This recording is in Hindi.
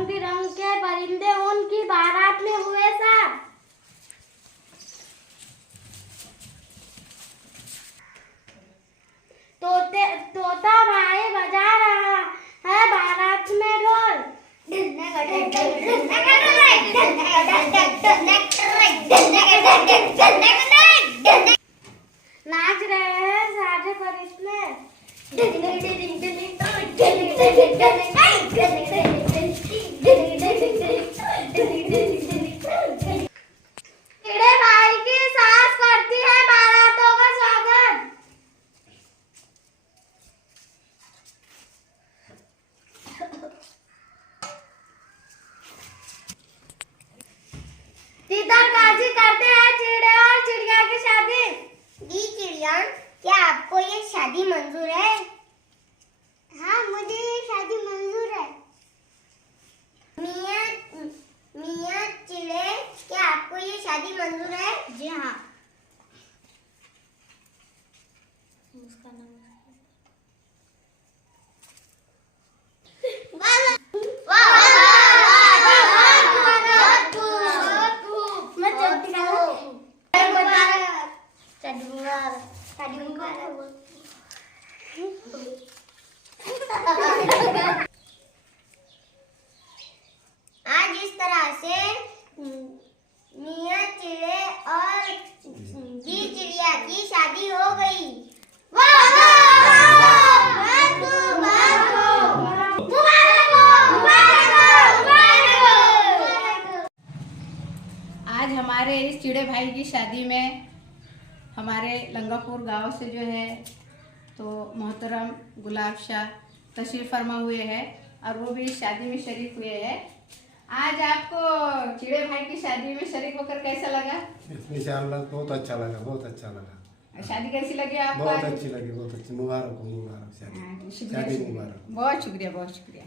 रंग बिरंग के परिंदे उनकी बारात में हुए सब। तोता भाई बजा रहा है बारात में ढोल। नाच रहे हैं सारे फरिश्ते। चिड़े भाई की सास करती है बारातों का स्वागत। तीतरकाजी करते हैं चिड़े और चिड़िया की शादी। जी चिड़िया, क्या आपको ये शादी मंजूर है? हाँ, मुझे ये शादी मंजूर है। मियाँ चिड़े, क्या आपको ये शादी मंजूर है? जी हाँ। आज इस तरह से मियाँ चिड़े और जी चिड़िया की शादी हो गई। आज हमारे इस चिड़े भाई की शादी में हमारे लंगापुर गांव से जो है तो मोहतरम गुलाब शाह तशरीफ फरमा हुए हैं और वो भी इस शादी में शरीक हुए हैं। आज आपको चिड़े भाई की शादी में शरीक होकर कैसा लगा? इंशाअल्लाह बहुत अच्छा लगा, बहुत अच्छा लगा। शादी कैसी लगी आपको? बहुत अच्छी लगी, बहुत अच्छी। मुबारक हो, मुबारक शादी, शादी मुबारक। बहुत शुक्रिया, बहुत शुक्रिया।